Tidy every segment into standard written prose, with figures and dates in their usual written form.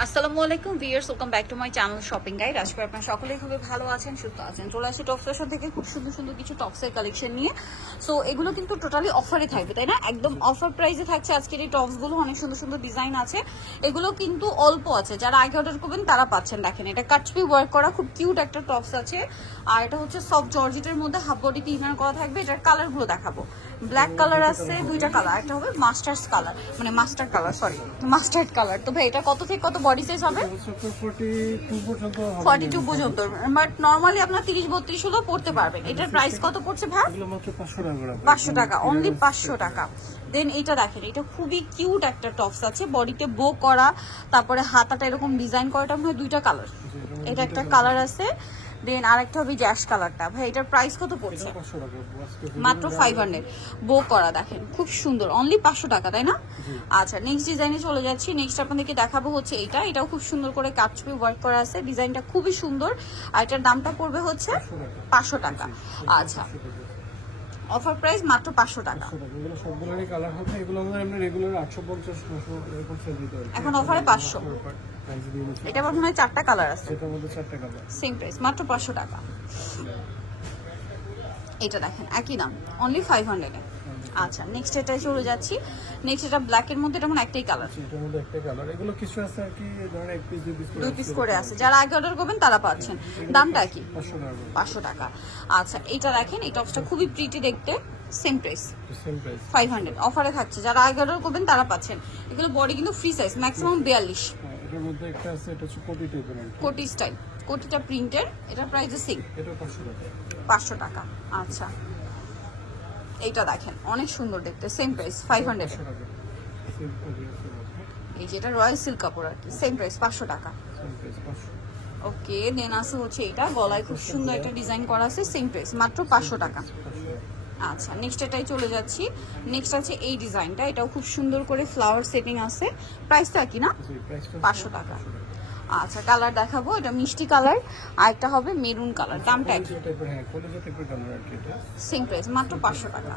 আসসালামু আলাইকুম viewers, welcome back to my channel shopping guide. আজকে আপনারা সকলেই খুবই ভালো আছেন, সুস্থ আছেন। চলে আসি টপ ফ্যাশন থেকে খুব সুন্দর সুন্দর কিছু টপসের কালেকশন নিয়ে। সো এগুলো কিন্তু টোটালি অফারে থাকবে, তাই না? একদম অফার প্রাইসে থাকছে আজকের এই টপসগুলো। অনেক সুন্দর সুন্দর ডিজাইন আছে, এগুলো কিন্তু অল্প আছে। যারা আগে অর্ডার করবেন তারা পাচ্ছেন। দেখেন, এটা কাটচুপি ওয়ার্ক করা খুব কিউট একটা টপস আছে, আর এটা হচ্ছে সফট জর্জেটের মধ্যে হাফ বডিতে ইনার করা থাকবে। এটার কালারগুলো দেখাবো। ব্ল্যাক কালার আছে, দুইটা কালার, একটা হবে মাস্টার্ড কালার, মানে mustard colour, sorry mustard colour. তো ভাই এটা কত থেকে কত বডি সাইজ হবে? 42 পর্যন্ত, বাট নরমালি আপনার 30-32 হলেও পড়তে পারবেন। এটার প্রাইস কত পড়ছে ভাই? 500 টাকা, অনলি 500 টাকা। দেন এটা দেখেন, এটা খুবই কিউট একটা টপস আছে, বডিতে বো করা, তারপরে হাতাটা এরকম ডিজাইন করাটা হয় দুইটা কালার। এটা একটা কালার আছে, দেন আরেকটা হবে জ্যাশ কালারটা। ভাই এটার প্রাইস কত পড়ছে? মাত্র 500, বো করা, দেখেন খুব সুন্দর, অনলি 500 টাকা, তাই না? আচ্ছা, নেক্সট ডিজাইনে চলে যাচ্ছি। নেক্সট আপনাদেরকে দেখাবো হচ্ছে এটাও খুব সুন্দর করে কাটচুপি ওয়ার্ক করা আছে, ডিজাইনটা খুবই সুন্দর, আর এটার দামটা পড়বে হচ্ছে 500 টাকা। আচ্ছা, অফার প্রাইস মাত্র 500 টাকা। এগুলো সবগুলোরই কালার হবে, এগুলো আমরা এমনি রেগুলার 850 900 এরকম সেল দিতে পারি, এখন অফারে 500। এটা মনে হয় 4টা কালার আছে, এটার মধ্যে 4টা কালার, সেম প্রাইস মাত্র 500 টাকা। এটা দেখেন একই দাম, অনলি 500 এ। আচ্ছা, নেক্সট এটাই চলে যাচ্ছি। নেক্সট এটা ব্ল্যাক এর মধ্যে, এটা মানে একটাই কালার, এটার মধ্যে একটা কালার। এগুলো কিছু আছে আর কি, ধরেন এক পিস দুই পিস করে আছে। যারা আগে অর্ডার করবেন তারা পাচ্ছেন। দামটা কি? 500 টাকা। আচ্ছা, এটা দেখেন, এই টপসটা খুবই প্রিটি দেখতে, সেম প্রাইস 500, অফারে থাকছে। যারা আগে অর্ডার করবেন তারা পাচ্ছেন। এগুলো বডি কিন্তু ফ্রি সাইজ, ম্যাক্সিমাম 42। এটার মধ্যে একটা আছে, এটা হচ্ছে কোটি টাইপের, কোটি স্টাইল, কোটিটা প্রিন্টের। এটা প্রাইস সেম, এটা 500 টাকা। 500 টাকা। আচ্ছা, এইটা দেখেন অনেক সুন্দর দেখতে, সেম প্রাইস 500 টাকা। এই যেটা রয়্যাল সিল্ক কাপড় আর কি, সেম প্রাইস 500 টাকা। ওকে, দেন আছে হচ্ছে এটা, গলায় খুব সুন্দর একটা ডিজাইন করা আছে, সেম প্রাইস মাত্র 500 টাকা। আচ্ছা, নেক্সট এটাই চলে যাচ্ছি। নেক্সট আছে এই ডিজাইনটা, এটাও খুব সুন্দর করে ফ্লাওয়ার সেটিং আছে, প্রাইসটা কি না? 500 টাকা। আচ্ছা, কালার দেখাবো, এটা মিষ্টি কালার, আর একটা হবে মেরুন কালার। দামটা কি? সেম প্রাইস মাত্র 500 টাকা।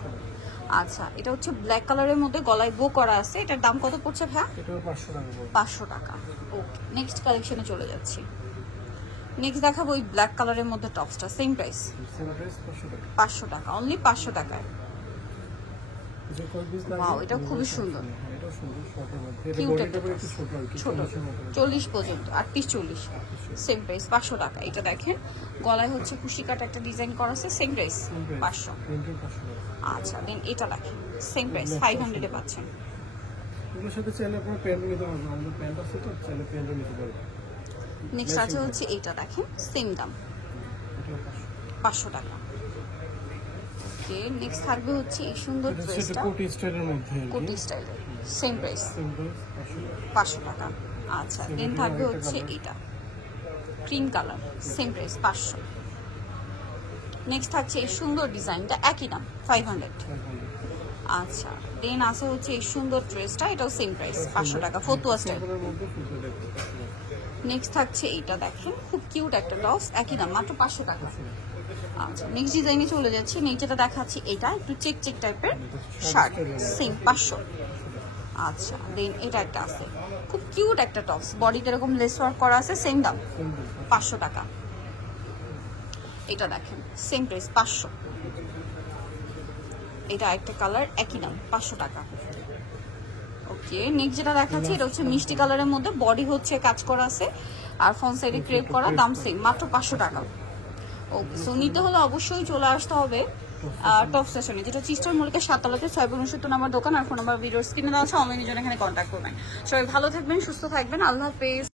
আচ্ছা, এটা হচ্ছে ব্ল্যাক কালারের মধ্যে গলায় বো করা আছে, এটার দাম কত পড়ছে ভাই? 500 টাকা। ওকে, নেক্সট কালেকশনে চলে যাচ্ছি। নেক্সট দেখাবো ওই ব্ল্যাক কালারের মধ্যে টপসটা, সেম প্রাইস 500 টাকা, অনলি 500 টাকায়। ওয়াও, এটা খুবই সুন্দর, কিউট একটা ছোট, 40 পর্যন্ত, 38-40, সেম প্রাইস 500 টাকা। এটা দেখেন, গলায় হচ্ছে কুশি কাটা একটা ডিজাইন করা আছে, সেম প্রাইস 500। আচ্ছা, দেন এটা দেখেন, সেম প্রাইস 500 এ পাচ্ছেন। এগুলোর সাথে চাইলে আপনারা প্যান্টও নিতে পারবেন, আমাদের প্যান্ট আছে তো, চাইলে প্যান্টও নিতে পারবেন। নেক্সট আছে হচ্ছে এইটা দেখেন, সেম দাম 500 টাকা। ওকে, নেক্সট থাকবে হচ্ছে এই সুন্দর ড্রেসটা, কোটি স্টাইলের মধ্যে, কোটি স্টাইলের, সেম প্রাইস 500 টাকা। আচ্ছা, দেন থাকবে হচ্ছে এটা cream colour, same price 500। Next থাকছে এই সুন্দর ডিজাইনটা, একই দাম 500। আচ্ছা, দেন আছে হচ্ছে এই সুন্দর ড্রেসটা, এটাও সেম প্রাইস 500 টাকা, ফতুয়া স্টাইল। নেক্সট থাকছে এইটা দেখেন, খুব কিউট একটা টপস, একই দাম মাত্র 500 টাকা। আচ্ছা, নেক্সট ডিজাইনে চলে যাচ্ছি। নেক্সট যেটা দেখাচ্ছি, এটা একটু চেক চেক টাইপের শার্ট, সেম 500। আচ্ছা, দেন এটা একটা আছে, খুব কিউট একটা টপস, বডিতে এরকম লেস ওয়ার্ক করা আছে, সেম দাম 500 টাকা। এটা দেখেন, সেম প্রাইস 500। এটা একটা কালার, একই দাম 500 টাকা। ওকে, নেক্সট যেটা দেখাচ্ছি, এটা হচ্ছে মিষ্টি কালারের মধ্যে, বডি হচ্ছে কাজ করা আছে, আর ফ্রন্ট সাইডে ক্রেপ করা, দাম সেম মাত্র 500 টাকা। ওকে, সো নিতে হলে অবশ্যই চলে আসতে হবে টপ স্টেশনে, যেটা চিস্টার মল্লিকের 7 তলাতে 669 নাম্বার দোকান, আর ফোন নাম্বার ভিডিওর স্ক্রিনে দেওয়া আছে। অনলাইনের জন্য এখানে কন্ট্যাক্ট করবেন। সবাই ভালো থাকবেন, সুস্থ থাকবেন, আল্লাহ হাফেজ।